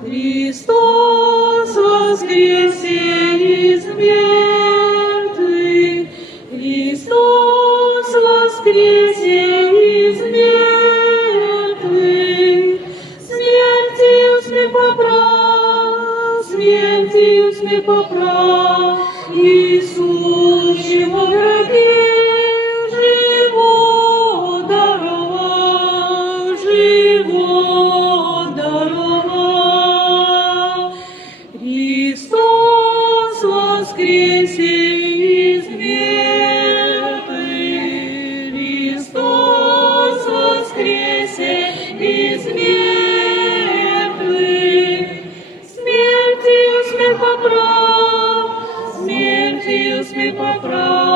Христос воскресе из мертвых, Христос воскресе из мертвых, смертью смерть поправ, смертью смерть поправ, Иисус его гробе живот даровал, живот даровал. Христос воскресе из мертвых, Христос воскресе из мертвых, смертью смерть поправ, смертью смерть поправ.